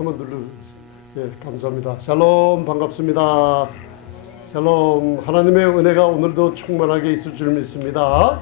한번 눌러주세요. 예, 감사합니다. 샬롬, 반갑습니다. 샬롬, 하나님의 은혜가 오늘도 충만하게 있을 줄 믿습니다.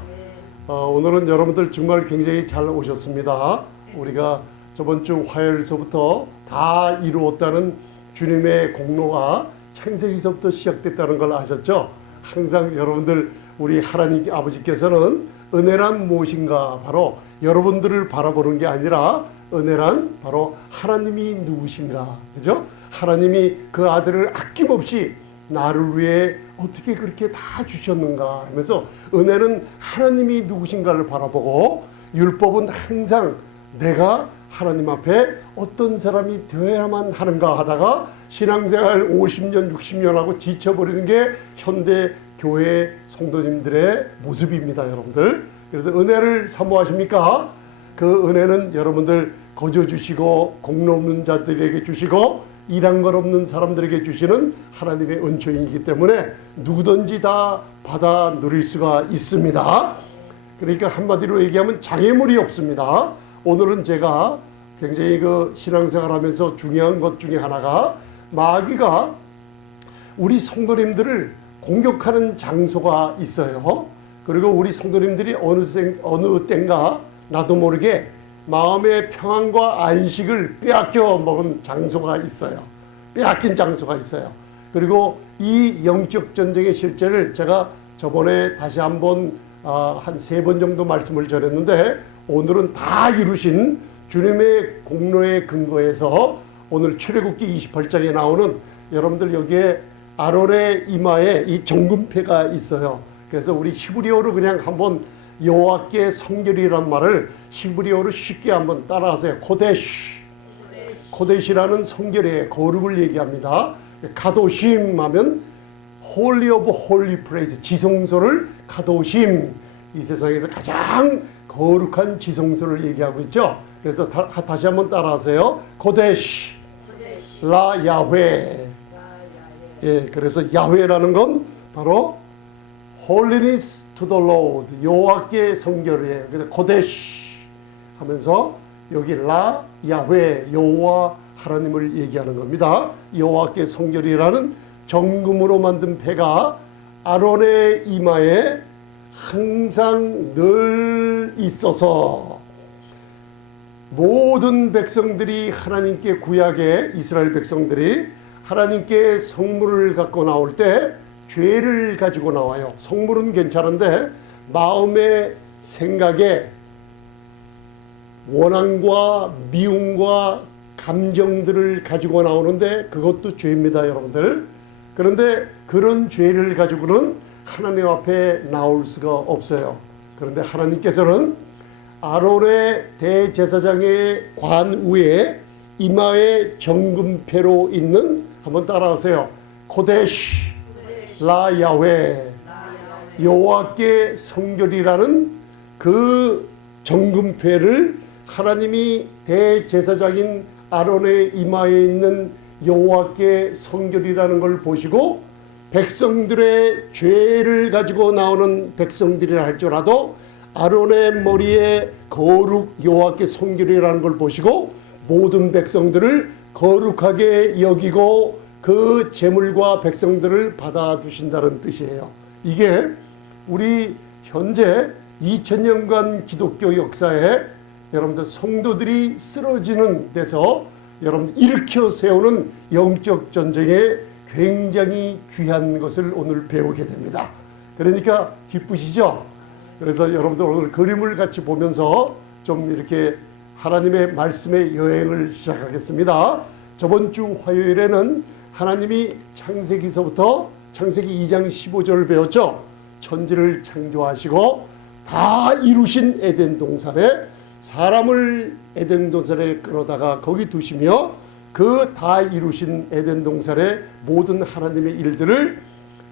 오늘은 여러분들 정말 굉장히 잘 오셨습니다. 우리가 저번 주 화요일서부터 다 이루었다는 주님의 공로가 창세기서부터 시작됐다는 걸 아셨죠? 항상 여러분들 우리 하나님 아버지께서는 은혜란 무엇인가, 바로 여러분들을 바라보는 게 아니라 은혜란 바로 하나님이 누구신가, 그죠? 하나님이 그 아들을 아낌없이 나를 위해 어떻게 그렇게 다 주셨는가 하면서 은혜는 하나님이 누구신가를 바라보고, 율법은 항상 내가 하나님 앞에 어떤 사람이 되어야만 하는가 하다가 신앙생활 50년 60년 하고 지쳐버리는 게 현대 교회 성도님들의 모습입니다, 여러분들. 그래서 은혜를 사모하십니까? 그 은혜는 여러분들 거저 주시고 공로 없는 자들에게 주시고 일한 것 없는 사람들에게 주시는 하나님의 은총이기 때문에 누구든지 다 받아 누릴 수가 있습니다. 그러니까 한마디로 얘기하면 장애물이 없습니다. 오늘은 제가 굉장히 그 신앙생활 하면서 중요한 것 중에 하나가, 마귀가 우리 성도님들을 공격하는 장소가 있어요. 그리고 우리 성도님들이 어느 땐가 나도 모르게 마음의 평안과 안식을 빼앗겨 먹은 장소가 있어요. 빼앗긴 장소가 있어요. 그리고 이 영적 전쟁의 실제를 제가 저번에 다시 한번 한 3번 정도 말씀을 전했는데, 오늘은 다 이루신 주님의 공로에 근거해서 오늘 출애굽기 28장에 나오는, 여러분들 여기에 아론의 이마에 이 정금패가 있어요. 그래서 우리 히브리어로 그냥 한번 여호와께 성결이란 말을 히브리어로 쉽게 한번 따라하세요. 코데시. 코데시라는 성결의 거룩을 얘기합니다. 가도심 하면 홀리 오브 홀리 플레이스, 지성소를 가도심, 이 세상에서 가장 거룩한 지성소를 얘기하고 있죠. 그래서 다시 한번 따라하세요. 코데시 라 야훼. 예, 그래서 야훼라는 건 바로 Holiness to the Lord, 여호와께 성결이에요. 그래서 코데시 하면서 여기 라 야훼, 여호와 하나님을 얘기하는 겁니다. 여호와께 성결이라는 정금으로 만든 패가 아론의 이마에 항상 늘 있어서 모든 백성들이 하나님께, 구약의 이스라엘 백성들이 하나님께 성물을 갖고 나올 때 죄를 가지고 나와요. 성물은 괜찮은데 마음의 생각에 원한과 미움과 감정들을 가지고 나오는데 그것도 죄입니다, 여러분들. 그런데 그런 죄를 가지고는 하나님 앞에 나올 수가 없어요. 그런데 하나님께서는 아론의 대제사장의 관 위에 이마에 정금패로 있는, 한번 따라하세요. 코데시 라 야훼, 여호와께 성결이라는 그 정금패를 하나님이 대제사장인 아론의 이마에 있는 여호와께 성결이라는 걸 보시고, 백성들의 죄를 가지고 나오는 백성들이라 할지라도 아론의 머리에 거룩 여호와께 성결이라는 걸 보시고 모든 백성들을 거룩하게 여기고 그 제물과 백성들을 받아두신다는 뜻이에요. 이게 우리 현재 2000년간 기독교 역사에 여러분들 성도들이 쓰러지는 데서 여러분 일으켜 세우는 영적 전쟁에 굉장히 귀한 것을 오늘 배우게 됩니다. 그러니까 기쁘시죠? 그래서 여러분들 오늘 그림을 같이 보면서 좀 이렇게 하나님의 말씀의 여행을 시작하겠습니다. 저번 주 화요일에는 하나님이 창세기서부터 창세기 2장 15절을 배웠죠. 천지를 창조하시고 다 이루신 에덴 동산에 사람을 에덴 동산에 끌어다가 거기 두시며 그 다 이루신 에덴 동산의 모든 하나님의 일들을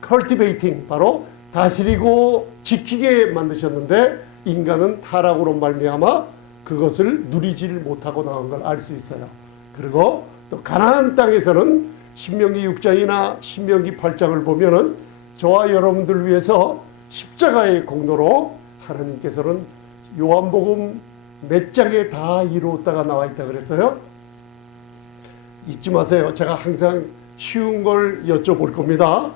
cultivating, 바로 다스리고 지키게 만드셨는데 인간은 타락으로 말미암아 그것을 누리질 못하고 나온 걸 알 수 있어요. 그리고 또 가나안 땅에서는 신명기 6장이나 신명기 8장을 보면은 저와 여러분들 위해서 십자가의 공로로 하나님께서는 요한복음 몇 장에 다 이루었다가 나와 있다 그랬어요. 잊지 마세요. 제가 항상 쉬운 걸 여쭤볼 겁니다.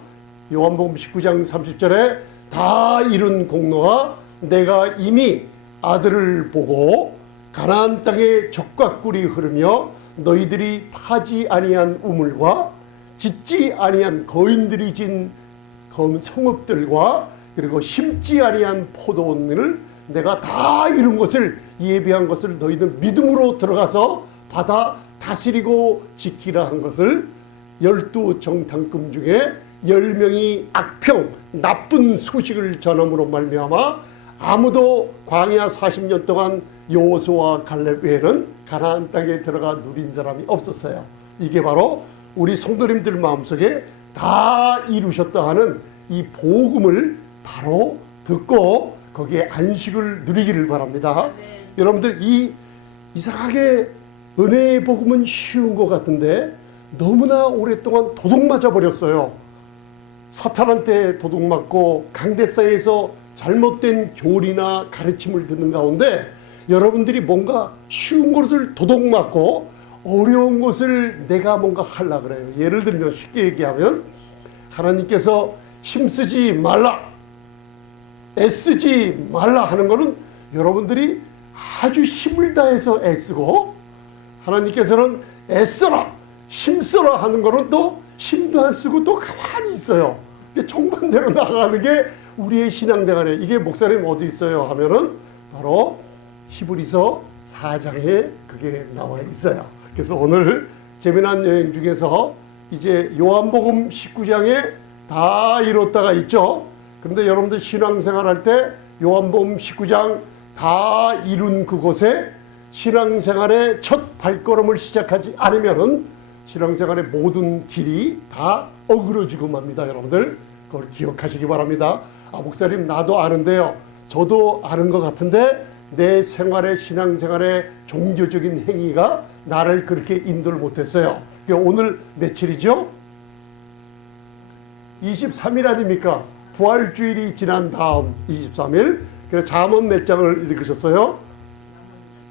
요한복음 19장 30절에 다 이룬 공로가 내가 이미 아들을 보고 가나안 땅에 젖과 꿀이 흐르며 너희들이 파지 아니한 우물과 짓지 아니한 거인들이 진 성읍들과 그리고 심지 아니한 포도원을 내가 다 이룬 것을 예비한 것을 너희는 믿음으로 들어가서 받아 다스리고 지키라 한 것을 12정탐꾼 중에 10명이 악평 나쁜 소식을 전함으로 말미암아 아무도 광야 40년 동안 여호수아와 갈렙 외에는 가나안 땅에 들어가 누린 사람이 없었어요. 이게 바로 우리 성도님들 마음속에 다 이루셨다 하는 이 복음을 바로 듣고 거기에 안식을 누리기를 바랍니다. 여러분들 이상하게 은혜의 복음은 쉬운 것 같은데 너무나 오랫동안 도둑 맞아 버렸어요. 사탄한테 도둑 맞고 강대상에서 잘못된 교리나 가르침을 듣는 가운데 여러분들이 뭔가 쉬운 것을 도둑 맞고 어려운 것을 내가 뭔가 하려고 그래요. 예를 들면 쉽게 얘기하면 하나님께서 힘쓰지 말라, 애쓰지 말라 하는 것은 여러분들이 아주 힘을 다해서 애쓰고 하나님께서는 애써라, 힘써라 하는 것은 또 힘도 안 쓰고 또 가만히 있어요. 정반대로 나가는 게 우리의 신앙생활이에요. 이게 목사님 어디 있어요 하면은 바로 히브리서 4장에 그게 나와 있어요. 그래서 오늘 재미난 여행 중에서 이제 요한복음 19장에 다 이뤘다가 있죠. 그런데 여러분들 신앙생활 할 때 요한복음 19장 다 이룬 그곳에 신앙생활의 첫 발걸음을 시작하지 않으면은 신앙생활의 모든 길이 다 어그러지고 맙니다. 여러분들 그걸 기억하시기 바랍니다. 목사님 나도 아는데요. 저도 아는 것 같은데 내 생활의 신앙생활의 종교적인 행위가 나를 그렇게 인도를 못했어요. 오늘 며칠이죠? 23일 아닙니까? 부활주일이 지난 다음 23일. 그래서 잠언 몇 장을 읽으셨어요?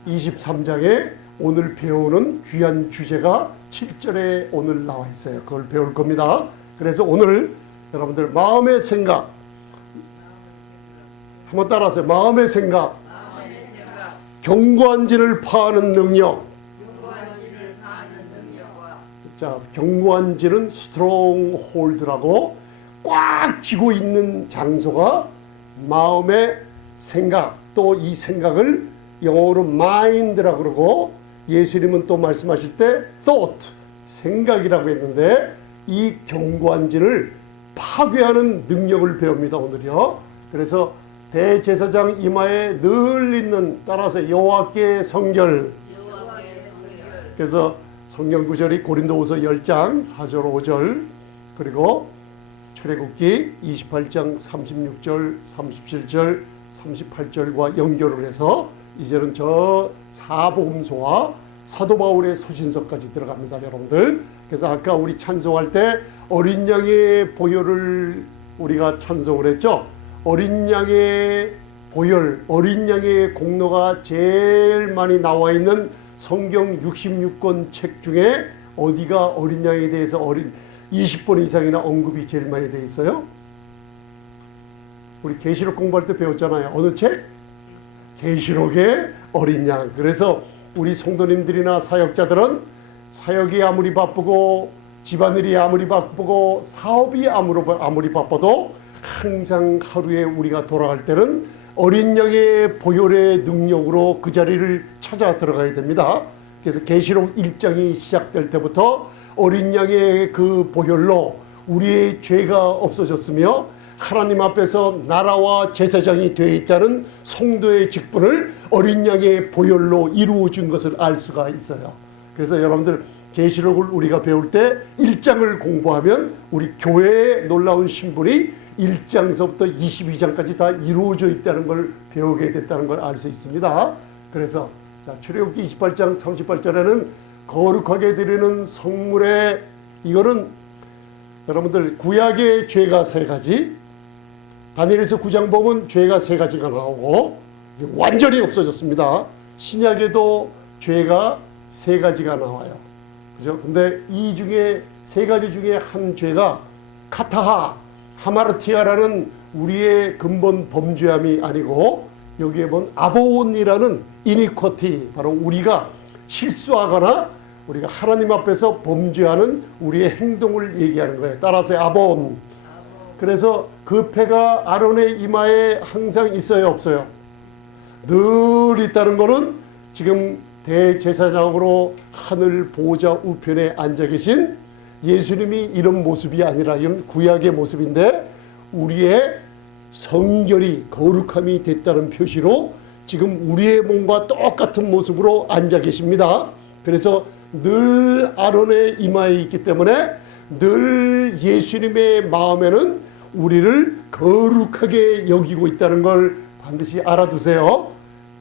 23장에 오늘 배우는 귀한 주제가 7절에 오늘 나와 있어요. 그걸 배울 겁니다. 그래서 오늘 여러분들 마음의 생각 한번 따라하세요. 마음의 생각, 견고한 진을 파하는 능력. 자, 견고한 진은 스트롱홀드라고 꽉 쥐고 있는 장소가 마음의 생각, 또 이 생각을 영어로 mind라고 그러고 예수님은 또 말씀하실 때 thought, 생각이라고 했는데 이 견고한 진을 파괴하는 능력을 배웁니다. 오늘요. 그래서 대제사장 이마에 늘 있는 따라서 여호와께 성결. 그래서 성경 구절이 고린도후서 10장 4절 5절 그리고 출애굽기 28장 36절 37절 38절과 연결을 해서 이제는 저 사복음서와 사도 바울의 서신서까지 들어갑니다. 여러분들. 그래서 아까 우리 찬송할 때 어린 양의 보혈을 우리가 찬송을 했죠. 어린 양의 보혈, 어린 양의 공로가 제일 많이 나와 있는 성경 66권 책 중에 어디가 어린 양에 대해서 20번 이상이나 언급이 제일 많이 돼 있어요? 우리 계시록 공부할 때 배웠잖아요. 어느 책? 계시록의 어린 양. 그래서 우리 성도님들이나 사역자들은 사역이 아무리 바쁘고 집안일이 아무리 바쁘고 사업이 아무리 바빠도 항상 하루에 우리가 돌아갈 때는 어린 양의 보혈의 능력으로 그 자리를 찾아 들어가야 됩니다. 그래서 계시록 1장이 시작될 때부터 어린 양의 그 보혈로 우리의 죄가 없어졌으며 하나님 앞에서 나라와 제사장이 되어 있다는 성도의 직분을 어린 양의 보혈로 이루어진 것을 알 수가 있어요. 그래서 여러분들 계시록을 우리가 배울 때 1장을 공부하면 우리 교회의 놀라운 신분이 1장서부터 22장까지 다 이루어져 있다는 걸 배우게 됐다는 걸 알 수 있습니다. 그래서 자, 출애굽기 28장 38절에는 거룩하게 드리는 성물의 이거는 여러분들 구약의 죄가 3가지, 다니엘서 9장 보면 죄가 3가지가 나오고 완전히 없어졌습니다. 신약에도 죄가 3가지가 나와요. 그죠? 근데 이 중에 세 가지 중에 한 죄가 카타하, 하마르티아라는 우리의 근본 범죄함이 아니고 여기에 본 아본이라는 이니쿼티, 바로 우리가 실수하거나 우리가 하나님 앞에서 범죄하는 우리의 행동을 얘기하는 거예요. 따라서 아본. 그래서 그 패가 아론의 이마에 항상 있어요, 없어요? 늘 있다는 거는 지금 대제사장으로 하늘 보좌 우편에 앉아 계신 예수님이 이런 모습이 아니라 이런 구약의 모습인데 우리의 성결이 거룩함이 됐다는 표시로 지금 우리의 몸과 똑같은 모습으로 앉아 계십니다. 그래서 늘 아론의 이마에 있기 때문에 늘 예수님의 마음에는 우리를 거룩하게 여기고 있다는 걸 반드시 알아두세요.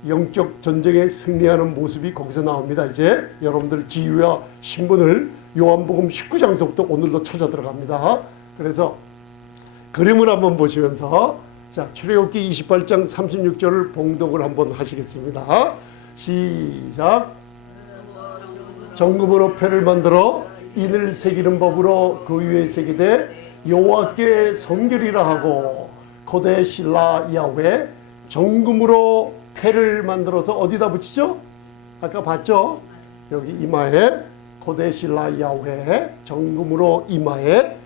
영적 전쟁에 승리하는 모습이 거기서 나옵니다. 이제 여러분들 지위와 신분을 요한복음 19장서부터 오늘도 찾아 들어갑니다. 그래서 그림을 한번 보시면서 자, 출애굽기 28장 36절을 봉독을 한번 하시겠습니다. 시작. 정금으로 패를 만들어 인을 새기는 법으로 그 위에 새기되 여호와께 성결이라 하고 고대 신라 야훼. 정금으로 패를 만들어서 어디다 붙이죠? 아까 봤죠? 여기 이마에 고대 신라 야훼, 정금으로 이마에.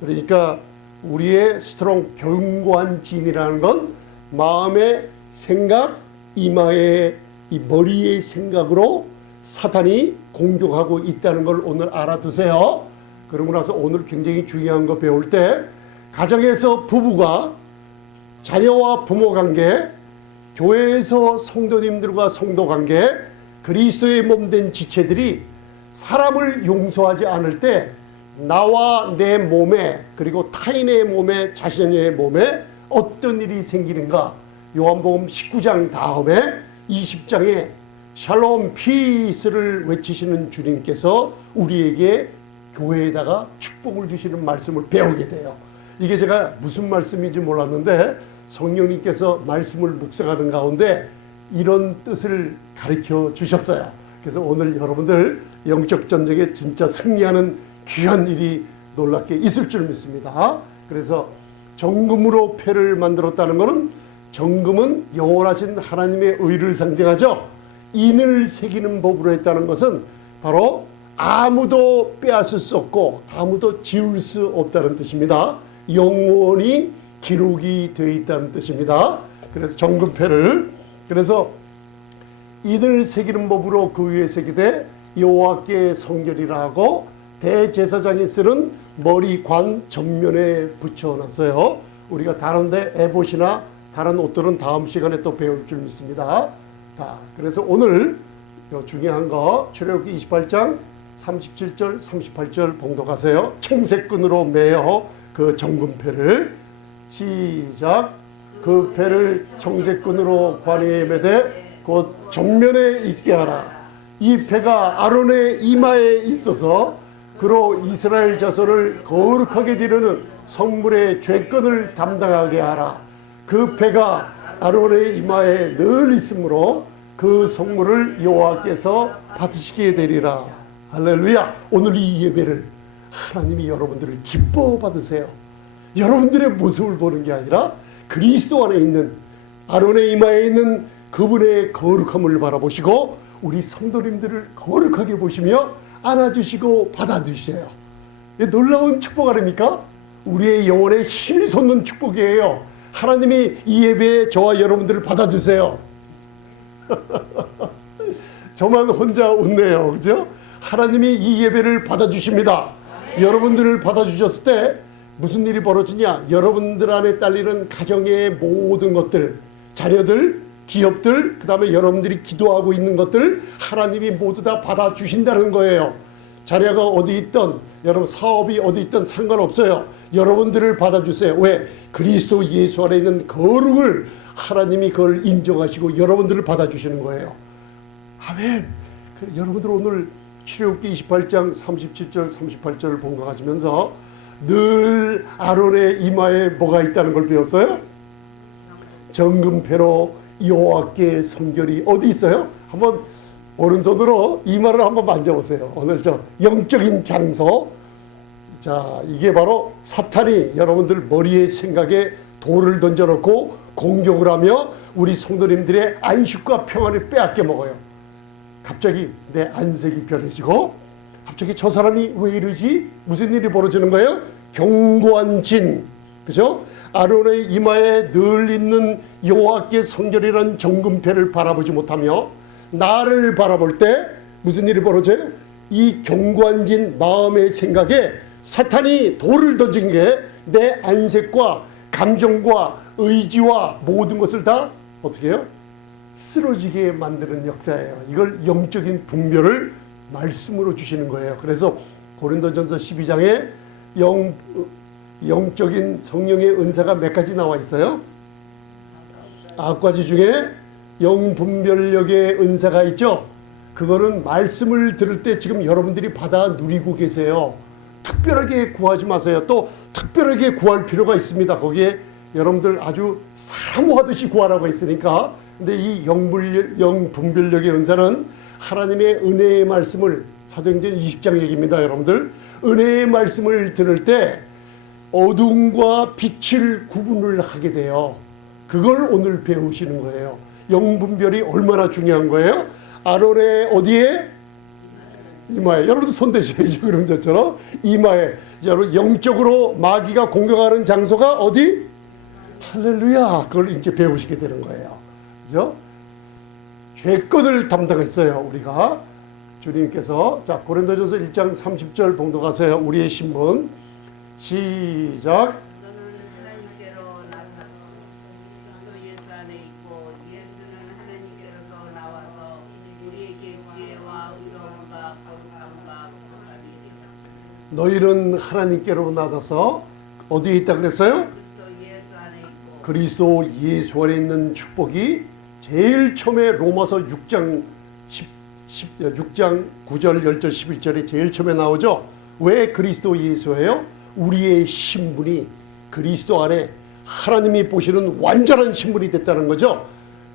그러니까 우리의 스트롱 견고한 진이라는 건 마음의 생각, 이마의 이 머리의 생각으로 사탄이 공격하고 있다는 걸 오늘 알아두세요. 그러고 나서 오늘 굉장히 중요한 거 배울 때 가정에서 부부가 자녀와 부모 관계, 교회에서 성도님들과 성도 관계, 그리스도의 몸된 지체들이 사람을 용서하지 않을 때 나와 내 몸에 그리고 타인의 몸에 자신의 몸에 어떤 일이 생기는가. 요한복음 19장 다음에 20장에 샬롬 피스를 외치시는 주님께서 우리에게 교회에다가 축복을 주시는 말씀을 배우게 돼요. 이게 제가 무슨 말씀인지 몰랐는데 성령님께서 말씀을 묵상하는 가운데 이런 뜻을 가르쳐 주셨어요. 그래서 오늘 여러분들 영적 전쟁에 진짜 승리하는 귀한 일이 놀랍게 있을 줄 믿습니다. 그래서 정금으로 패를 만들었다는 것은 정금은 영원하신 하나님의 의를 상징하죠. 인을 새기는 법으로 했다는 것은 바로 아무도 빼앗을 수 없고 아무도 지울 수 없다는 뜻입니다. 영원히 기록이 되어 있다는 뜻입니다. 그래서 정금패를, 그래서 인을 새기는 법으로 그 위에 새기되 여호와께 성결이라 하고 대제사장이 쓰는 머리관 전면에 붙여놨어요. 우리가 다른데 에봇이나 다른 옷들은 다음 시간에 또 배울 줄 믿습니다. 그래서 오늘 중요한 거 출애굽기 28장 37절 38절 봉독하세요. 청색끈으로 매어 그 정금패를. 시작. 그 패를 청색끈으로 관에 매되 곧 정면에 있게 하라. 이 패가 아론의 이마에 있어서 그로 이스라엘 자손을 거룩하게 기르는 성물의 죄권을 담당하게 하라. 그 패가 아론의 이마에 늘 있으므로 그 성물을 여호와께서 받으시게 되리라. 할렐루야. 오늘 이 예배를 하나님이 여러분들을 기뻐 받으세요. 여러분들의 모습을 보는 게 아니라 그리스도 안에 있는 아론의 이마에 있는 그분의 거룩함을 바라보시고 우리 성도님들을 거룩하게 보시며 안아주시고 받아주세요. 놀라운 축복 아닙니까? 우리의 영혼에 힘이 솟는 축복이에요. 하나님이 이 예배에 저와 여러분들을 받아주세요. 저만 혼자 웃네요. 그죠? 하나님이 이 예배를 받아주십니다. 여러분들을 받아주셨을 때 무슨 일이 벌어지냐? 여러분들 안에 딸리는 가정의 모든 것들, 자녀들, 기업들, 그 다음에 여러분들이 기도하고 있는 것들 하나님이 모두 다 받아주신다는 거예요. 자녀가 어디 있든 여러분 사업이 어디 있든 상관없어요. 여러분들을 받아주세요. 왜? 그리스도 예수 안에 있는 거룩을 하나님이 그걸 인정하시고 여러분들을 받아주시는 거예요. 아멘. 여러분들 오늘 출애굽기 28장 37절 38절을 봉독하시면서 늘 아론의 이마에 뭐가 있다는 걸 배웠어요? 정금패로 여호와께 성결이 어디 있어요? 한번 오른손으로 이마를 한번 만져보세요. 오늘 저 영적인 장소. 자, 이게 바로 사탄이 여러분들 머리에 생각에 돌을 던져놓고 공격을 하며 우리 성도님들의 안식과 평안을 빼앗겨 먹어요. 갑자기 내 안색이 변해지고 갑자기 저 사람이 왜 이러지? 무슨 일이 벌어지는 거예요? 견고한 진, 그죠? 아론의 이마에 늘 있는 여호와께 성결이라는 정금패를 바라보지 못하며 나를 바라볼 때 무슨 일이 벌어져요? 이 견고한 진 마음의 생각에 사탄이 돌을 던진 게 내 안색과 감정과 의지와 모든 것을 다 어떻게 해요? 쓰러지게 만드는 역사예요. 이걸 영적인 분별을 말씀으로 주시는 거예요. 그래서 고린도전서 12장에 영적인 성령의 은사가 몇 가지 나와 있어요? 9가지 중에 영분별력의 은사가 있죠. 그거는 말씀을 들을 때 지금 여러분들이 받아 누리고 계세요. 특별하게 구하지 마세요. 또 특별하게 구할 필요가 있습니다. 거기에 여러분들 아주 사모하듯이 구하라고 했으니까. 근데 이 영분별력의 은사는 하나님의 은혜의 말씀을, 사도행전 20장 얘기입니다. 여러분들 은혜의 말씀을 들을 때 어둠과 빛을 구분을 하게 돼요. 그걸 오늘 배우시는 거예요. 영분별이 얼마나 중요한 거예요? 아론의 어디에? 이마에. 여러분도 손 대셔야죠. 그럼 저처럼 이마에. 여러분 영적으로 마귀가 공격하는 장소가 어디? 할렐루야. 그걸 이제 배우시게 되는 거예요. 그죠? 죄권을 담당했어요. 우리가 주님께서. 자, 고린도전서 1장 30절 봉독하세요. 우리의 신분. 시작. 너희는 하나님께로 나가서 어디에 있다 그랬어요? 그리스도 예수 안에 있는 축복이 제일 처음에 로마서 6장 6장 9절 10절 11절에 제일 처음에 나오죠. 왜 그리스도 예수예요? 우리의 신분이 그리스도 안에 하나님이 보시는 완전한 신분이 됐다는 거죠.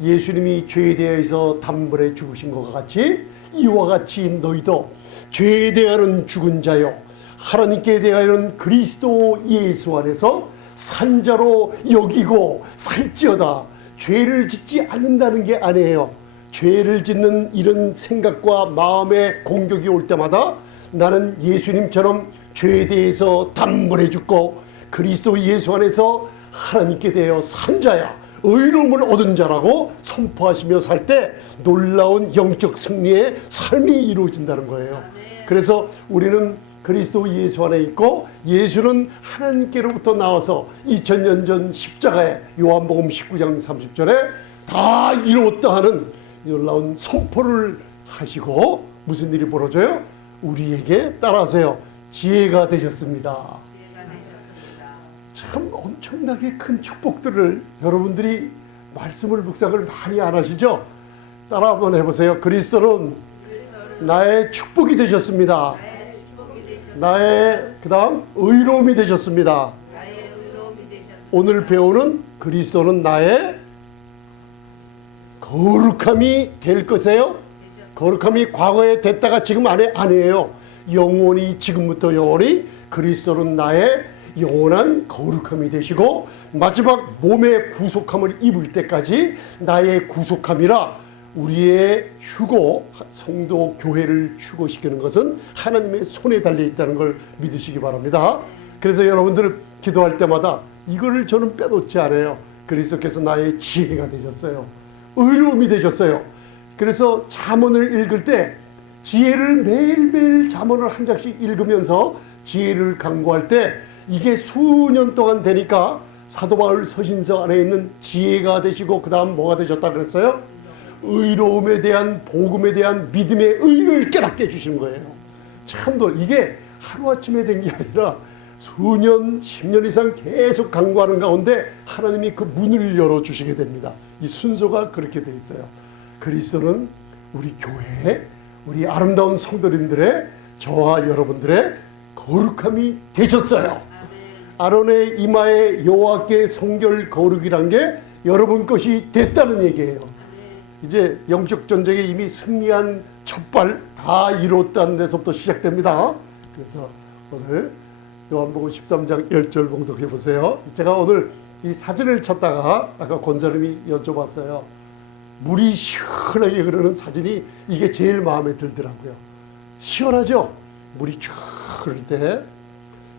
예수님이 죄에 대해서 단번에 죽으신 것과 같이 이와 같이 너희도 죄에 대하여는 죽은 자요 하나님께 대하여는 그리스도 예수 안에서 산자로 여기고 살지어다. 죄를 짓지 않는다는 게 아니에요. 죄를 짓는 이런 생각과 마음의 공격이 올 때마다 나는 예수님처럼 죄에 대해서 단번에 죽고 그리스도 예수 안에서 하나님께 대하여 산자야, 의로움을 얻은 자라고 선포하시며 살 때 놀라운 영적 승리의 삶이 이루어진다는 거예요. 그래서 우리는 그리스도 예수 안에 있고 예수는 하나님께로부터 나와서 2000년 전 십자가에 요한복음 19장 30절에 다 이루었다 하는 놀라운 선포를 하시고 무슨 일이 벌어져요? 우리에게 따라하세요. 지혜가 되셨습니다. 참 엄청나게 큰 축복들을 여러분들이 말씀을 묵상을 많이 안 하시죠? 따라 한번 해보세요. 그리스도는 나의 축복이 되셨습니다. 나의 그 다음 의로움이 되셨습니다. 오늘 배우는 그리스도는 나의 거룩함이 될 것이에요. 거룩함이 과거에 됐다가 지금 아니에요. 영원히 지금부터 영원히 그리스도는 나의 영원한 거룩함이 되시고 마지막 몸의 구속함을 입을 때까지 나의 구속함이라 우리의 휴고, 성도 교회를 휴고시키는 것은 하나님의 손에 달려 있다는 걸 믿으시기 바랍니다. 그래서 여러분들 기도할 때마다 이거를 저는 빼놓지 않아요. 그리스도께서 나의 지혜가 되셨어요. 의로움이 되셨어요. 그래서 잠언을 읽을 때 지혜를 매일매일 잠언을 한 장씩 읽으면서 지혜를 강구할 때 이게 수년 동안 되니까 사도 바울 서신서 안에 있는 지혜가 되시고 그 다음 뭐가 되셨다 그랬어요? 의로움에 대한 복음에 대한 믿음의 의를 깨닫게 해주신 거예요. 참도 이게 하루아침에 된 게 아니라 수년 10년 이상 계속 강구하는 가운데 하나님이 그 문을 열어주시게 됩니다. 이 순서가 그렇게 돼 있어요. 그리스도는 우리 교회 우리 아름다운 성도님들의 저와 여러분들의 거룩함이 되셨어요. 아론의 이마에 여호와께 성결 거룩이란 게 여러분 것이 됐다는 얘기예요. 이제 영적 전쟁에 이미 승리한 첫발 다 이뤘다는 데서부터 시작됩니다. 그래서 오늘 요한복음 13장 10절 봉독해 보세요. 제가 오늘 이 사진을 찾다가 아까 권사님이 여쭤봤어요. 물이 시원하게 흐르는 사진이 이게 제일 마음에 들더라고요. 시원하죠? 물이 쭉 흐를 때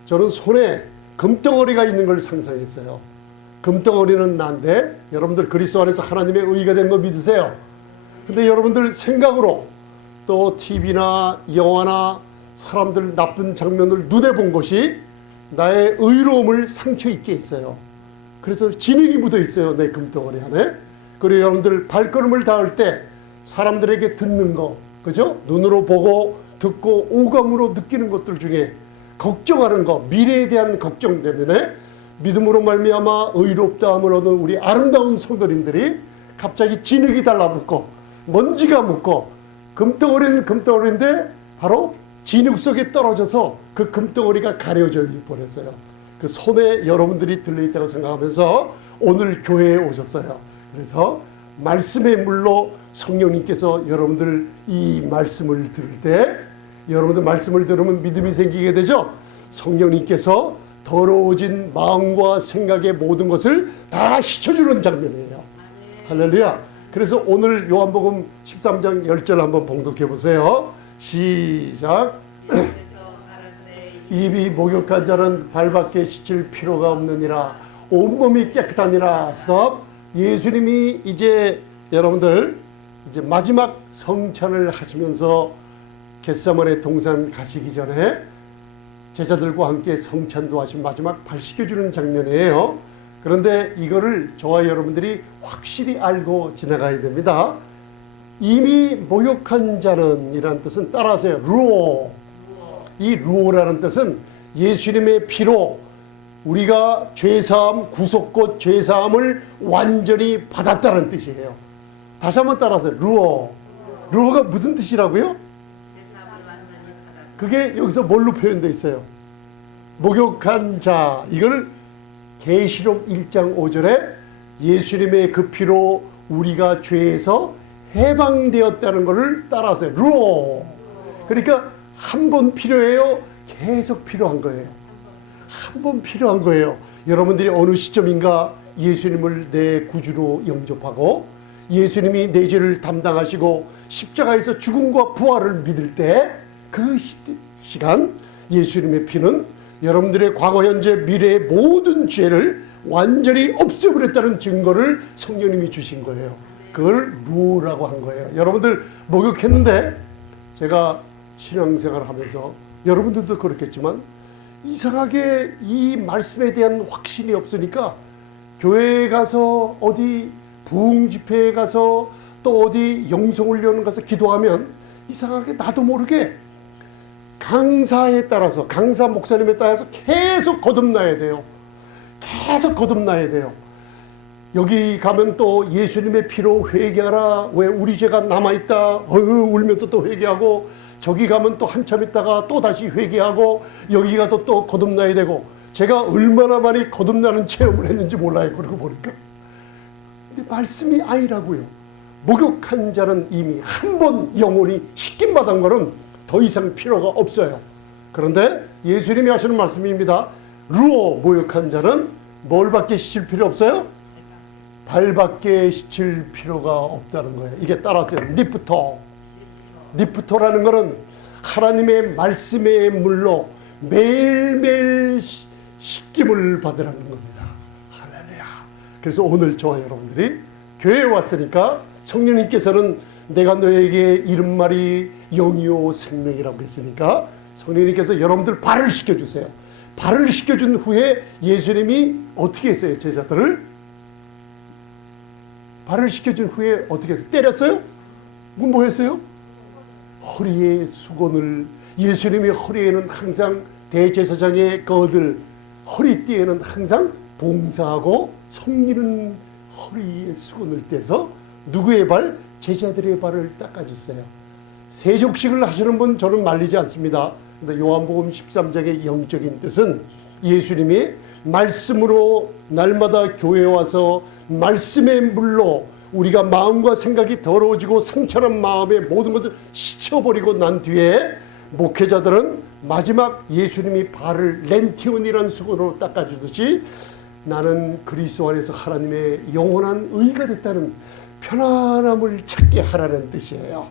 저는 손에 금덩어리가 있는 걸 상상했어요. 금덩어리는 난데 여러분들 그리스도 안에서 하나님의 의가 된 거 믿으세요? 근데 여러분들 생각으로 또 TV나 영화나 사람들 나쁜 장면을 눈에 본 것이 나의 의로움을 상처 있게 했어요. 그래서 진흙이 묻어 있어요. 내 금덩어리 안에. 그리고 여러분들 발걸음을 닿을 때 사람들에게 듣는 거, 그죠? 눈으로 보고 듣고 오감으로 느끼는 것들 중에 걱정하는 거, 미래에 대한 걱정 때문에 믿음으로 말미암아 의롭다 함을 얻은 우리 아름다운 성도님들이 갑자기 진흙이 달라붙고 먼지가 묻고 금덩어리는 금덩어리인데 바로 진흙 속에 떨어져서 그 금덩어리가 가려져 버렸어요. 그 손에 여러분들이 들려있다고 생각하면서 오늘 교회에 오셨어요. 그래서 말씀의 물로 성령님께서 여러분들 이 말씀을 들을 때 여러분들 말씀을 들으면 믿음이 생기게 되죠. 성령님께서 더러워진 마음과 생각의 모든 것을 다 씻어주는 장면이에요. 할렐루야. 그래서 오늘 요한복음 13장 10절 한번 봉독해 보세요. 시작. 입이 목욕한 자는 발밖에 씻을 필요가 없느니라. 온몸이 깨끗하니라. 스톱. 예수님이 이제 여러분들 이제 마지막 성찬을 하시면서 겟세마네 동산 가시기 전에 제자들과 함께 성찬도 하신 마지막 발 씻겨주는 장면이에요. 그런데 이거를 저와 여러분들이 확실히 알고 지나가야 됩니다. 이미 목욕한 자는 이란 뜻은 따라하세요. 루오. 이 루오라는 뜻은 예수님의 피로 우리가 죄사함, 구속곧 죄사함을 완전히 받았다는 뜻이에요. 다시 한번 따라하세요. 루오. 루오가 무슨 뜻이라고요? 그게 여기서 뭘로 표현되어 있어요? 목욕한 자. 이걸 계시록 1장 5절에 예수님의 그 피로 우리가 죄에서 해방되었다는 것을 따라서 루오. 그러니까 한 번 필요해요? 계속 필요한 거예요. 한 번 필요한 거예요. 여러분들이 어느 시점인가 예수님을 내 구주로 영접하고 예수님이 내 죄를 담당하시고 십자가에서 죽음과 부활을 믿을 때 그 시간 예수님의 피는 여러분들의 과거, 현재, 미래의 모든 죄를 완전히 없애버렸다는 증거를 성령님이 주신 거예요. 그걸 루라고 한 거예요. 여러분들 목욕했는데 제가 신앙생활을 하면서 여러분들도 그렇겠지만 이상하게 이 말씀에 대한 확신이 없으니까 교회에 가서 어디 부흥 집회에 가서 또 어디 영성훈련 가서 기도하면 이상하게 나도 모르게 강사에 따라서 강사 목사님에 따라서 계속 거듭나야 돼요. 계속 거듭나야 돼요. 여기 가면 또 예수님의 피로 회개하라. 왜 우리 죄가 남아있다. 울면서 또 회개하고 저기 가면 또 한참 있다가 또 다시 회개하고 여기 가도 또 거듭나야 되고 제가 얼마나 많이 거듭나는 체험을 했는지 몰라요. 그러고 보니까. 근데 말씀이 아니라고요. 목욕한 자는 이미 한 번 영혼이 씻김 받은 거는 더 이상 필요가 없어요. 그런데 예수님이 하시는 말씀입니다. 루오 목욕한 자는 뭘밖에 씻을 필요 없어요? 발밖에 씻을 필요가 없다는 거예요. 이게 따라서요. 니프토. 니프토라는 것은 하나님의 말씀의 물로 매일매일 씻김을 받으라는 겁니다. 할렐루야. 그래서 오늘 저와 여러분들이 교회에 왔으니까 성령님께서는 내가 너에게 이른 말이 영이요 생명이라고 했으니까 성령님께서 여러분들 발을 씻겨주세요. 발을 씻겨준 후에 예수님이 어떻게 했어요? 제자들을 발을 씻겨준 후에 어떻게 했어요? 때렸어요? 뭐 했어요? 허리에 수건을 예수님의 허리에는 항상 대제사장의 거들 허리띠에는 항상 봉사하고 섬기는 허리에 수건을 떼서 누구의 발? 제자들의 발을 닦아주세요. 세족식을 하시는 분 저는 말리지 않습니다. 근데 요한복음 13장의 영적인 뜻은 예수님이 말씀으로 날마다 교회에 와서 말씀의 물로 우리가 마음과 생각이 더러워지고 상처난 마음의 모든 것을 씻어버리고 난 뒤에 목회자들은 마지막 예수님이 발을 렌티온이라는 수건으로 닦아주듯이 나는 그리스도 안에서 하나님의 영원한 의가 됐다는 편안함을 찾게 하라는 뜻이에요.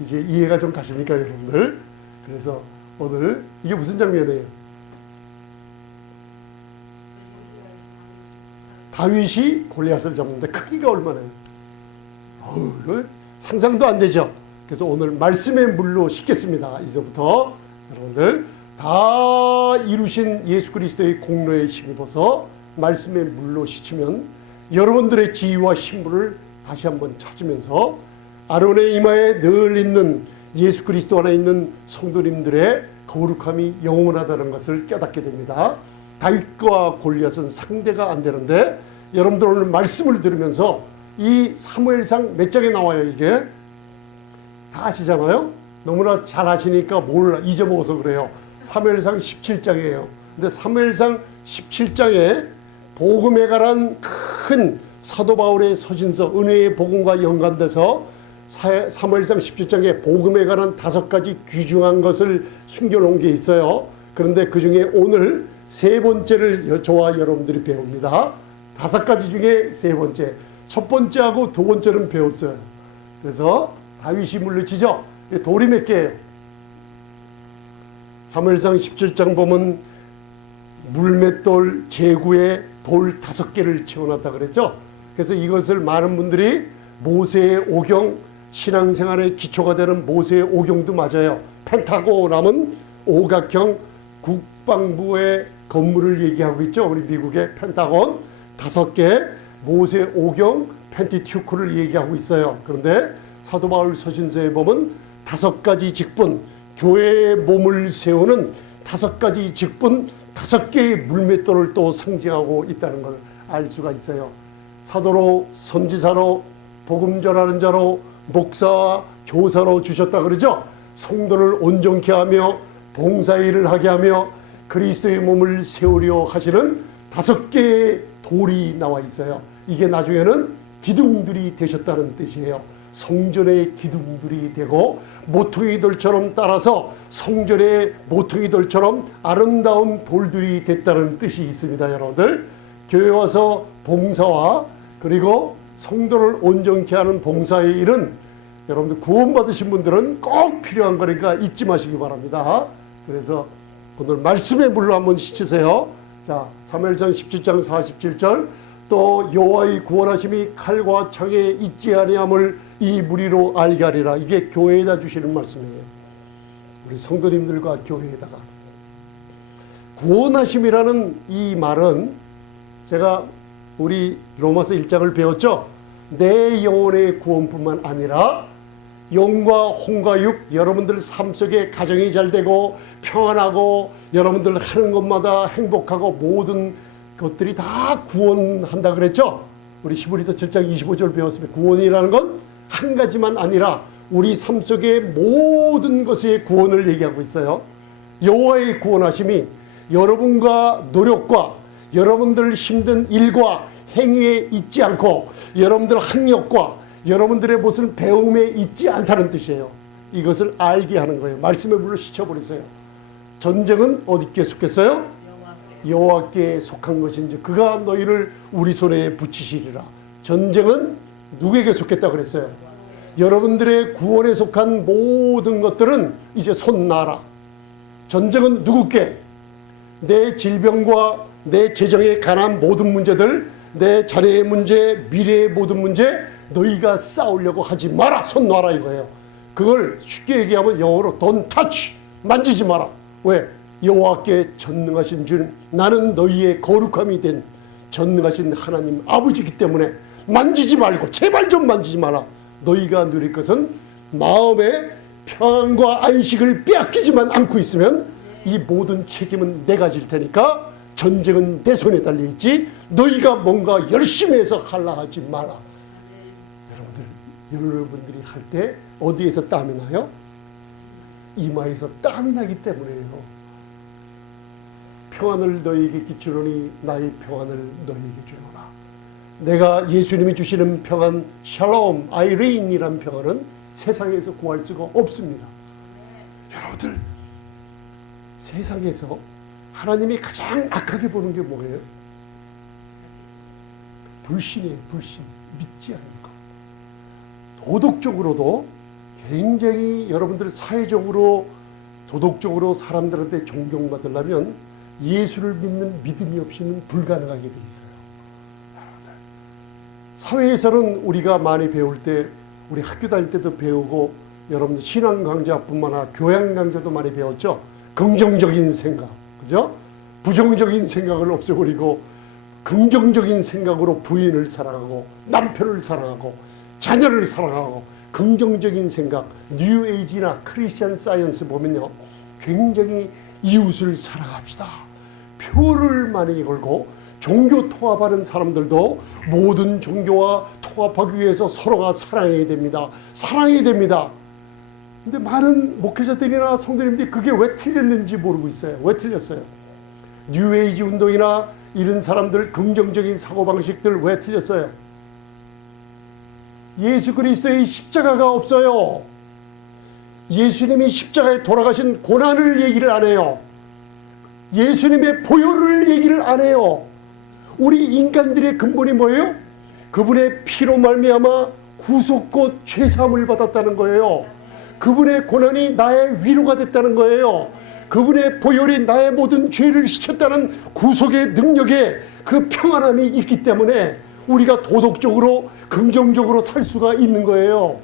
이제 이해가 좀 가십니까, 여러분들? 그래서 오늘 이게 무슨 장면이에요? 다윗이 골리앗을 잡는데 크기가 얼마나 이거 상상도 안 되죠. 그래서 오늘 말씀의 물로 씻겠습니다. 이제부터 여러분들 다 이루신 예수 그리스도의 공로에 힘입어서 말씀의 물로 씻으면 여러분들의 지위와 신분을 다시 한번 찾으면서 아론의 이마에 늘 있는 예수 그리스도 안에 있는 성도님들의 거룩함이 영원하다는 것을 깨닫게 됩니다. 다윗과 골리앗은 상대가 안 되는데 여러분들 오늘 말씀을 들으면서 이 사무엘상 몇 장에 나와요? 이게 다 아시잖아요. 너무나 잘 아시니까 몰라 잊어먹어서 그래요. 사무엘상 17장이에요. 근데 사무엘상 17장에 복음에 관한 큰 사도 바울의 서신서 은혜의 복음과 연관돼서 사무엘상 17장에 복음에 관한 5가지 귀중한 것을 숨겨놓은 게 있어요. 그런데 그 중에 오늘 3번째를 저와 여러분들이 배웁니다. 5가지 중에 3번째. 첫 번째하고 2번째는 배웠어요. 그래서 다윗이 물리치죠. 돌이 몇 개예요? 사무엘상 17장 보면 물맷돌 제구에 돌 5개를 채워놨다 그랬죠. 그래서 이것을 많은 분들이 모세의 오경, 신앙생활의 기초가 되는 모세의 오경도 맞아요. 펜타곤함은 오각형 국방부의 건물을 얘기하고 있죠. 우리 미국의 펜타곤 5개, 모세 오경 펜티튜크를 얘기하고 있어요. 그런데 사도 바울 서신서에 보면 5가지 직분, 교회의 몸을 세우는 5가지 직분, 5개의 물맷돌을 또 상징하고 있다는 걸 알 수가 있어요. 사도로, 선지사로, 복음 전하는 자로, 목사와 교사로 주셨다 그러죠. 성도를 온전케 하며 봉사일을 하게 하며 그리스도의 몸을 세우려 하시는 5개의 돌이 나와 있어요. 이게 나중에는 기둥들이 되셨다는 뜻이에요. 성전의 기둥들이 되고 모퉁이 돌처럼 따라서 성전의 모퉁이 돌처럼 아름다운 돌들이 됐다는 뜻이 있습니다. 여러분들 교회 와서 봉사와 그리고 성도를 온전케 하는 봉사의 일은 여러분들 구원받으신 분들은 꼭 필요한 거니까 잊지 마시기 바랍니다. 그래서 오늘 말씀의 물로 한번 씻으세요. 자, 사무엘상 17장 47절 또 여호와의 구원하심이 칼과 창에 있지 아니함을 이 무리로 알게 하리라. 이게 교회에다 주시는 말씀이에요. 우리 성도님들과 교회에다가 구원하심이라는 이 말은 제가 우리 로마서 1장을 배웠죠. 내 영혼의 구원뿐만 아니라 영과 혼과 육, 여러분들 삶 속에 가정이 잘 되고 평안하고 여러분들 하는 것마다 행복하고 모든 것들이 다 구원한다 그랬죠. 우리 히브리서 7장 25절 배웠습니다. 구원이라는 건 한 가지만 아니라 우리 삶 속의 모든 것의 구원을 얘기하고 있어요. 여호와의 구원하심이 여러분과 노력과 여러분들 힘든 일과 행위에 있지 않고 여러분들 학력과 여러분들의 무슨 배움에 있지 않다는 뜻이에요. 이것을 알게 하는 거예요. 말씀의 물로 씻어버리세요. 전쟁은 어디께 속했어요? 여호와께 속한 것인지 그가 너희를 우리 손에 붙이시리라. 전쟁은 누구에게 속했다 그랬어요? 여러분들의 구원에 속한 모든 것들은 이제 손 놔라. 전쟁은 누구께? 내 질병과 내 재정에 관한 모든 문제들, 내 자녀의 문제, 미래의 모든 문제 너희가 싸우려고 하지 마라. 손 놔라 이거예요. 그걸 쉽게 얘기하면 영어로 don't touch, 만지지 마라. 왜? 여호와께 전능하신 줄 나는 너희의 거룩함이 된 전능하신 하나님 아버지이기 때문에 만지지 말고 제발 좀 만지지 마라. 너희가 누릴 것은 마음의 평안과 안식을 빼앗기지만 않고 있으면 이 모든 책임은 내가 질 테니까 전쟁은 내 손에 달려있지 너희가 뭔가 열심히 해서 하려 하지 마라. 여러분들이 할 때 어디에서 땀이 나요? 이마에서 땀이 나기 때문에요. 평안을 너희에게 끼치노니 나의 평안을 너희에게 주노라. 내가 예수님이 주시는 평안, 샬롬, 아이레인이라는 평안은 세상에서 구할 수가 없습니다. 여러분들, 세상에서 하나님이 가장 악하게 보는 게 뭐예요? 불신이에요. 불신. 믿지 않는 것. 도덕적으로도 굉장히 여러분들 사회적으로 도덕적으로 사람들한테 존경받으려면 예수를 믿는 믿음이 없이는 불가능하게 돼 있어요. 사회에서는 우리가 많이 배울 때, 우리 학교 다닐 때도 배우고, 여러분들 신앙 강좌뿐만 아니라 교양 강좌도 많이 배웠죠. 긍정적인 생각, 그죠? 부정적인 생각을 없애버리고 긍정적인 생각으로 부인을 사랑하고 남편을 사랑하고 자녀를 사랑하고, 긍정적인 생각, 뉴에이지나 크리스천 사이언스 보면요, 굉장히 이웃을 사랑합시다. 표를 많이 걸고 종교 통합하는 사람들도 모든 종교와 통합하기 위해서 서로가 사랑해야 됩니다. 사랑해야 됩니다. 근데 많은 목회자들이나 성도님들이 그게 왜 틀렸는지 모르고 있어요. 왜 틀렸어요? 뉴에이지 운동이나 이런 사람들 긍정적인 사고방식들 왜 틀렸어요? 예수 그리스도의 십자가가 없어요. 예수님이 십자가에 돌아가신 고난을 얘기를 안 해요. 예수님의 보혈을 얘기를 안 해요. 우리 인간들의 근본이 뭐예요? 그분의 피로 말미암아 구속과 죄사함을 받았다는 거예요. 그분의 고난이 나의 위로가 됐다는 거예요. 그분의 보혈이 나의 모든 죄를 씻었다는 구속의 능력에 그 평안함이 있기 때문에 우리가 도덕적으로 긍정적으로 살 수가 있는 거예요.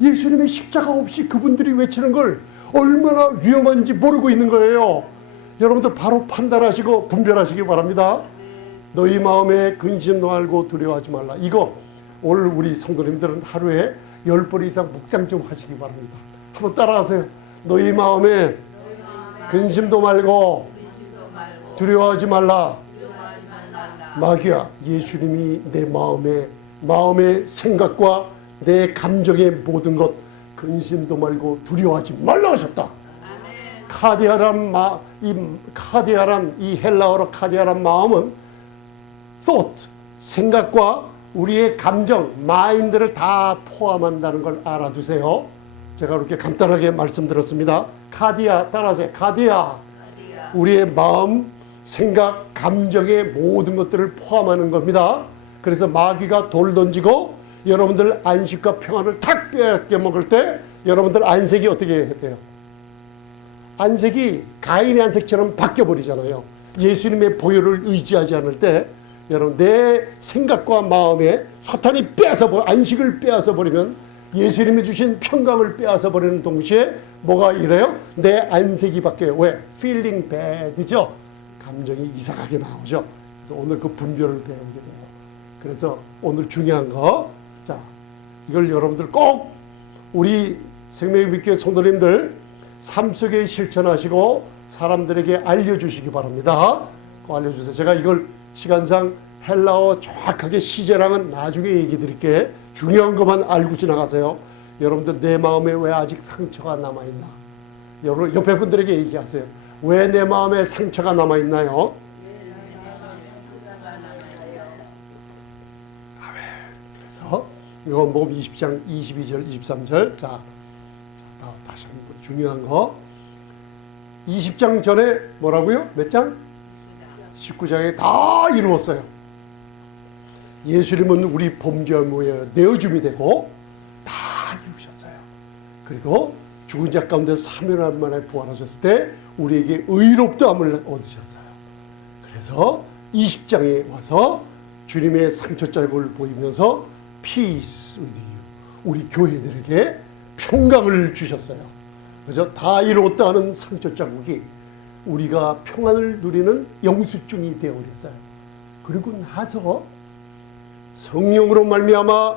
예수님의 십자가 없이 그분들이 외치는 걸 얼마나 위험한지 모르고 있는 거예요. 여러분들 바로 판단하시고 분별하시기 바랍니다. 너희 마음에 근심도 말고 두려워하지 말라. 이거 오늘 우리 성도님들은 하루에 10번 이상 묵상 좀 하시기 바랍니다. 한번 따라하세요. 너희 마음에 근심도 말고 두려워하지 말라. 마귀야, 예수님이 내 마음의 생각과 내 감정의 모든 것 근심도 말고 두려워하지 말라 하셨다. 카디아란 이 헬라어로 카디아란 마음은 thought, 생각과 우리의 감정, 마인드를 다 포함한다는 걸 알아두세요. 제가 이렇게 간단하게 말씀드렸습니다. 카디아, 따라하세요. 카디아. 우리의 마음, 생각, 감정의 모든 것들을 포함하는 겁니다. 그래서 마귀가 돌 던지고 여러분들 안식과 평안을 탁 빼앗겨 먹을 때 여러분들 안색이 어떻게 해야 돼요? 안색이 가인의 안색처럼 바뀌어버리잖아요. 예수님의 보혈을 의지하지 않을 때 여러분 내 생각과 마음에 사탄이 안식을 빼앗아 버리면 예수님이 주신 평강을 빼앗아 버리는 동시에 뭐가 이래요? 내 안색이 바뀌어요. 왜? feeling bad이죠. 감정이 이상하게 나오죠. 그래서 오늘 그 분별을 배우게 돼요. 그래서 오늘 중요한 거, 자, 이걸 여러분들 꼭 우리 생명의 빛교회 성도님들 삶 속에 실천하시고 사람들에게 알려주시기 바랍니다. 꼭 알려주세요. 제가 이걸 시간상 헬라어 정확하게 시제랑은 나중에 얘기 드릴게. 중요한 것만 알고 지나가세요. 여러분들 내 마음에 왜 아직 상처가 남아있나? 여러분 옆에 분들에게 얘기하세요. 왜 내 마음에 상처가 남아있나요? 그래서 요한복음 20장 22절 23절 자 다시 한번 중요한 거 20장 전에 뭐라고요? 몇 장? 19장에 다 이루었어요. 예수님은 우리 범죄함에 내어줌이 되고 다 이루셨어요. 그리고 죽은 자 가운데서 3일 만에 부활하셨을 때 우리에게 의롭다함을 얻으셨어요. 그래서 20장에 와서 주님의 상처 자국을 보이면서 Peace with you, 우리 교회들에게 평강을 주셨어요. 그래서 다 이루었다 하는 상처 자국이 우리가 평안을 누리는 영수증이 되어버렸어요. 그리고 나서 성령으로 말미암아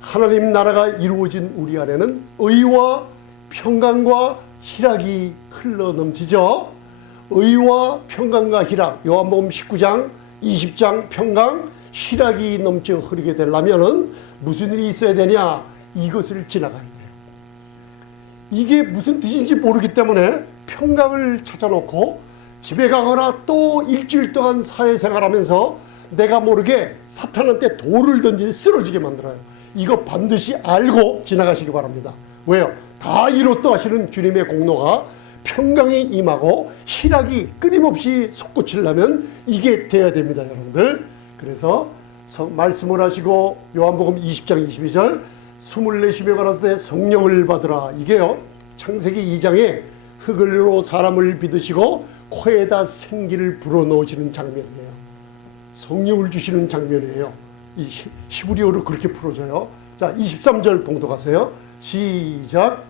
하나님 나라가 이루어진 우리 안에는 의와 평강과 희락이 흘러넘치죠. 의와 평강과 희락, 요한복음 19장 20장 평강 희락이 넘쳐 흐르게 되려면 무슨 일이 있어야 되냐? 이것을 지나가야 돼요. 이게 무슨 뜻인지 모르기 때문에 평강을 찾아놓고 집에 가거나 또 일주일 동안 사회생활하면서 내가 모르게 사탄한테 돌을 던지 쓰러지게 만들어요. 이거 반드시 알고 지나가시기 바랍니다. 왜요? 다 이뤘다 하시는 주님의 공로가 평강이 임하고 희락이 끊임없이 솟구치려면 이게 돼야 됩니다, 여러분들. 그래서 말씀을 하시고 요한복음 20장 22절 숨을 내쉬며 가라사대 성령을 받으라. 이게요, 창세기 2장에 흙으로 사람을 빚으시고 코에다 생기를 불어넣으시는 장면이에요. 성령을 주시는 장면이에요. 이 히브리어로 그렇게 풀어져요. 자, 23절 봉독하세요. 시작.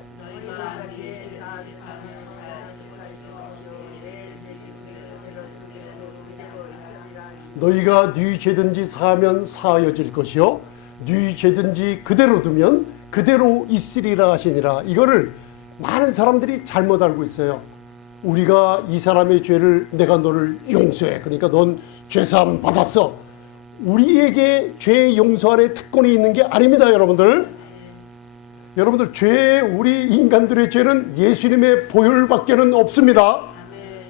너희가 네 죄든지 사하면 사하여질 것이요 네 죄든지 그대로 두면 그대로 있으리라 하시니라. 이거를 많은 사람들이 잘못 알고 있어요. 우리가 이 사람의 죄를 내가 너를 용서해, 그러니까 넌 죄사함 받았어. 우리에게 죄 용서안에 특권이 있는 게 아닙니다, 여러분들. 여러분들, 우리 인간들의 죄는 예수님의 보혈밖에는 없습니다.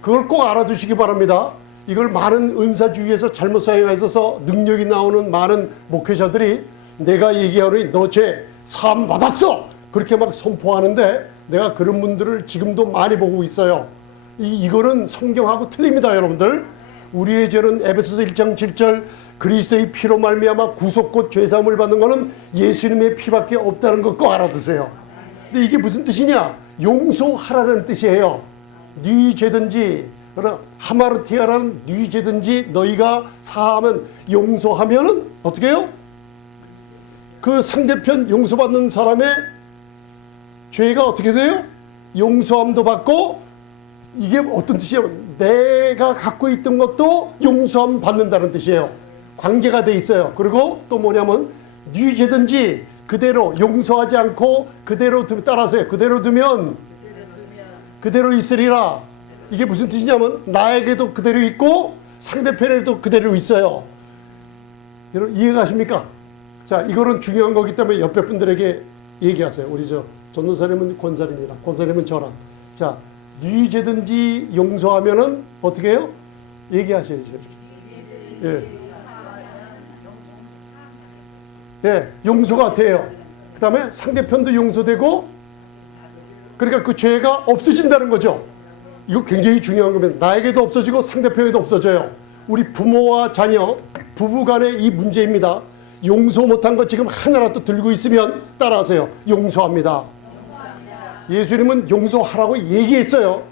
그걸 꼭 알아두시기 바랍니다. 이걸 많은 은사주의에서 잘못 사용해서 능력이 나오는 많은 목회자들이 내가 얘기하노니 너 죄 사함 받았어, 그렇게 막 선포하는데 내가 그런 분들을 지금도 많이 보고 있어요. 이거는 성경하고 틀립니다, 여러분들. 우리의 죄는 에베소서 1장 7절 그리스도의 피로 말미암아 구속 곧 죄사함을 받는 것은 예수님의 피밖에 없다는 거 꼭 알아두세요. 근데 이게 무슨 뜻이냐? 용서하라는 뜻이에요. 네 죄든지, 하마르티아라는 네 죄든지 너희가 사하면, 용서하면은 어떻게 해요? 그 상대편 용서받는 사람의 죄가 어떻게 돼요? 용서함도 받고, 이게 어떤 뜻이에요? 내가 갖고 있던 것도 용서함 받는다는 뜻이에요. 관계가 돼 있어요. 그리고 또 뭐냐면 네 죄든지 그대로 용서하지 않고 그대로 두면, 따라서요, 그대로 두면 그대로 있으리라. 이게 무슨 뜻이냐면 나에게도 그대로 있고 상대편에도 그대로 있어요. 여러분 이해가십니까? 자, 이거는 중요한 거기 때문에 옆에 분들에게 얘기하세요. 우리 전도사님은 권사님이라, 권사님은 저랑. 자, 네 죄든지 용서하면은 어떻게 해요? 얘기하셔야죠. 예. 예, 용서가 돼요. 그 다음에 상대편도 용서되고, 그러니까 그 죄가 없어진다는 거죠. 이거 굉장히 중요한 겁니다. 나에게도 없어지고 상대편에도 없어져요. 우리 부모와 자녀, 부부 간의 이 문제입니다. 용서 못한 거 지금 하나라도 들고 있으면 따라하세요. 용서합니다. 예수님은 용서하라고 얘기했어요.